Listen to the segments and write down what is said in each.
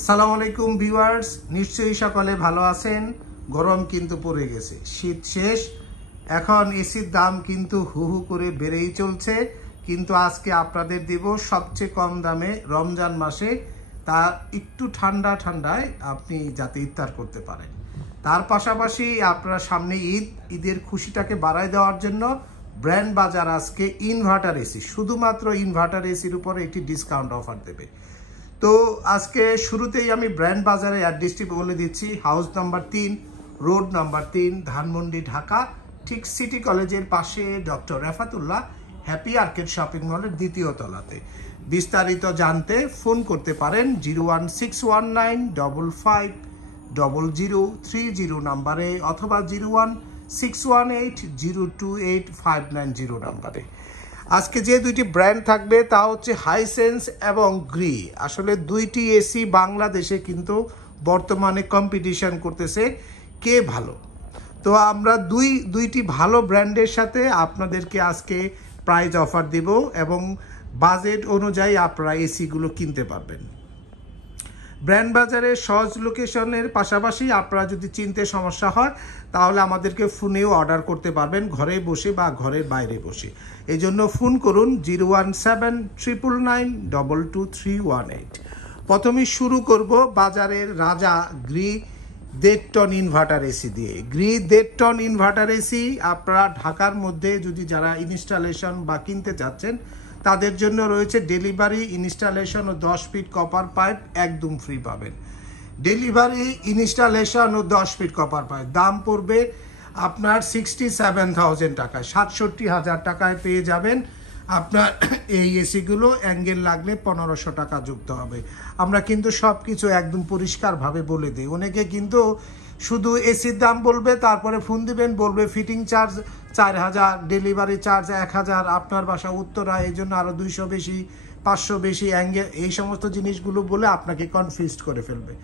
আসসালামু আলাইকুম ভিউয়ার্স, নিশ্চয়ই সকলে ভালো আছেন। গরম কিন্তু পড়ে গেছে, শীত শেষ, এখন এসির দাম কিন্তু হু হু করে বেড়েই চলছে। কিন্তু আজকে আপনাদের দেব সবচেয়ে কম দামে রমজান মাসে, তা একটু ঠান্ডায় আপনি যাতে ইফতার করতে পারেন। তার পাশাপাশি আপনারা সামনে ঈদের খুশিটাকে বাড়ায় দেওয়ার জন্য ব্র্যান্ড বাজার আজকে ইনভার্টার এসি, শুধুমাত্র ইনভার্টার এসির উপরে একটি ডিসকাউন্ট অফার দেবে। তো আজকে শুরুতেই আমি ব্র্যান্ড বাজারের অ্যাড্রেসটি বলে দিচ্ছি। House number 3, road number 3, Dhanmondi, Dhaka, ঠিক সিটি কলেজের পাশে doctor Refatullah happy arcade shopping মলের দ্বিতীয় তলাতে। বিস্তারিত জানতে ফোন করতে পারেন 01619550030 নাম্বারে অথবা 01618028590 নাম্বারে। আজকে যে দুইটি ব্র্যান্ড থাকবে তা হচ্ছে হাইসেন্স এবং গ্রি। আসলে দুইটি এসি বাংলাদেশে কিন্তু বর্তমানে কম্পিটিশন করতেছে কে ভালো। তো আমরা দুইটি ভালো ব্র্যান্ডের সাথে আপনাদেরকে আজকে প্রাইজ অফার দেব এবং বাজেট অনুযায়ী আপনারা এসিগুলো কিনতে পারবেন। ব্র্যান্ড বাজারের সহজ লোকেশনের পাশাপাশি আপনারা যদি চিনতে সমস্যা হয় তাহলে আমাদেরকে ফোনেও অর্ডার করতে পারবেন, ঘরে বসে বা ঘরের বাইরে বসে। এই জন্য ফোন করুন 01799922318। প্রথমে শুরু করব বাজারের রাজা গ্রি 1.5 টন ইনভার্টার এসি দিয়ে। গ্রি 1.5 টন ইনভার্টার এসি আপনারা ঢাকার মধ্যে যদি যারা ইনস্টলেশন বা কিনতে চাচ্ছেন তাদের জন্য রয়েছে ডেলিভারি, ইনস্টলেশন ও 10 ফিট কপার পাইপ একদম ফ্রি পাবেন। ডেলিভারি, ইনস্টলেশন ও 10 ফিট কপার পাইপ দাম পড়বে আপনার 67,000 টাকায়, 67,000 টাকায় পেয়ে যাবেন আপনার এই এসিগুলো। অ্যাঙ্গেল লাগলে 1500 টাকা যুক্ত হবে। আমরা কিন্তু সব কিছু একদম পরিষ্কারভাবে বলে দিই। অনেকে কিন্তু শুধু এসির দাম বলবে, তারপরে ফোন দিবেন বলবে ফিটিং চার্জ 4000, ডেলিভারি চার্জ 1000, আপনার বাসা উত্তরা, এই জন্য আরও 200 বেশি, 500 বেশি, অ্যাঙ্গেল, এই সমস্ত জিনিসগুলো বলে আপনাকে কনফিউজড করে ফেলবে।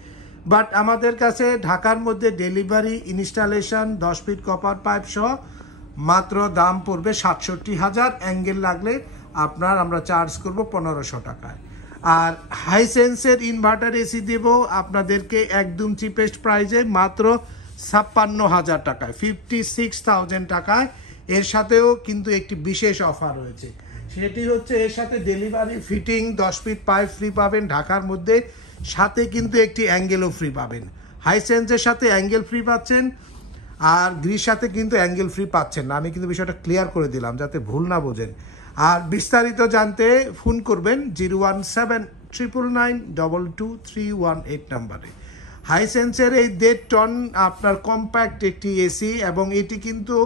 বাট আমাদের কাছে ঢাকার মধ্যে delivery, installation, 10 fit copper pipe সহ মাত্র দাম পড়বে 67,000। অ্যাঙ্গেল লাগলে আমরা চার্জ করব 1500 টাকায়। আর হাইসেন্সের ইনভার্টার এসি দেব আপনাদেরকে একদম চিপেস্ট প্রাইজে মাত্র 56,000 টাকায়, 56,000 টাকায়। এর সাথেও কিন্তু একটি বিশেষ অফার রয়েছে, সেটি হচ্ছে এর সাথে delivery, fitting, 10 fit pipe free পাবেন ঢাকার মধ্যে, সাথে কিন্তু একটি অ্যাঙ্গেলও ফ্রি পাবেন। হাইসেন্সের সাথে অ্যাঙ্গেল ফ্রি পাচ্ছেন আর গ্রির সাথে কিন্তু অ্যাঙ্গেল ফ্রি পাচ্ছেন না। আমি কিন্তু বিষয়টা ক্লিয়ার করে দিলাম যাতে ভুল না বোঝেন। আর বিস্তারিত জানতে ফোন করবেন 01799922318 নাম্বারে। হাইসেন্সের এই 1.5 টন আপনার কম্প্যাক্ট একটি এসি এবং এটি কিন্তু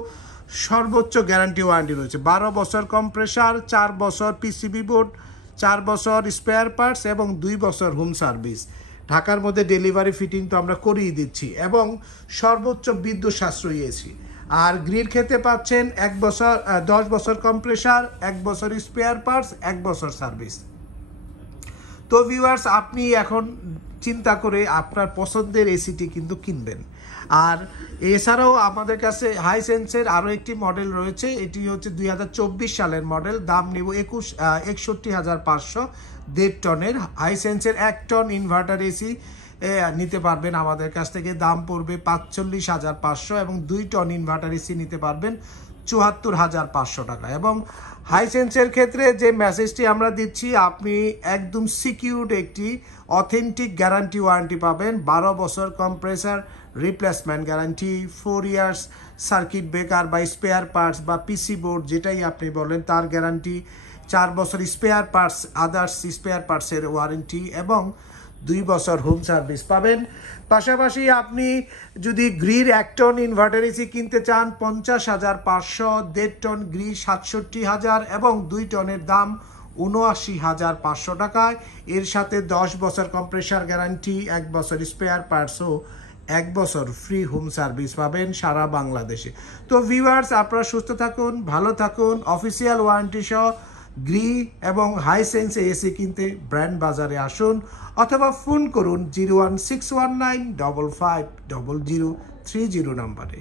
সর্বোচ্চ গ্যারান্টি ওয়ারেন্টি রয়েছে। 12 বছর কম্প্রেসার, 4 বছর পিসিবি বোর্ড, 4 বছর স্পেয়ার পার্টস এবং 2 বছর হোম সার্ভিস। ঢাকার মধ্যে ডেলিভারি, ফিটিং তো আমরা করিয়ে দিচ্ছি এবং সর্বোচ্চ বিদ্যুৎ সাশ্রয়ী এসি। আর গ্রিড খেতে পাচ্ছেন 1 বছর, 10 বছর কম্প্রেসার, 1 বছর স্পেয়ার পার্টস, 1 বছর সার্ভিস। তো ভিউয়ার্স, আপনি এখন চিন্তা করে আপনার পছন্দের এসিটি কিন্তু কিনবেন। আর এছাড়াও আমাদের কাছে হাইসেন্সের আরও একটি মডেল রয়েছে, এটি হচ্ছে 2024 সালের মডেল। দাম নেব 61,500। 1.5 টনের হাইসেন্সের 1 টন ইনভার্টার এসি নিতে পারবেন আমাদের কাছ থেকে, দাম পড়বে 45,500 এবং 2 টন ইনভার্টার এসি নিতে পারবেন 74,500 টাকা। এবং হাইসেন্সের ক্ষেত্রে যে মেসেজটি আমরা দিচ্ছি, আপনি একদম সিকিউরড একটি অথেন্টিক গ্যারান্টি ওয়ারেন্টি পাবেন। 12 বছর compressor replacement guarantee, 4 years circuit breaker বা স্পেয়ার পার্টস বা পিসি বোর্ড যেটাই আপনি বলেন তার গ্যারান্টি, 4 বছর স্পেয়ার পার্টস, আদার্স স্পেয়ার পার্টসের ওয়ারেন্টি এবং 2 বছর হোম সার্ভিস পাবেন। পাশাপাশি আপনি যদি গ্রির 1 টন ইনভার্টার এসি কিনতে চান 50,500, 1.5 টন গ্রি 67,000 এবং 2 টনের দাম 79,500 টাকায়। এর সাথে 10 বছর কম্প্রেসার গ্যারান্টি, 1 বছর স্পেয়ার পার্টস ও 1 বছর ফ্রি হোম সার্ভিস পাবেন সারা বাংলাদেশে। তো ভিউয়ার্স, আপনারা সুস্থ থাকুন, ভালো থাকুন। অফিসিয়াল ওয়ারেন্টি সহ গ্রি এবং হাইসেন্সে এসি কিনতে ব্র্যান্ড বাজারে আসুন অথবা ফোন করুন 01619550030 নাম্বারে।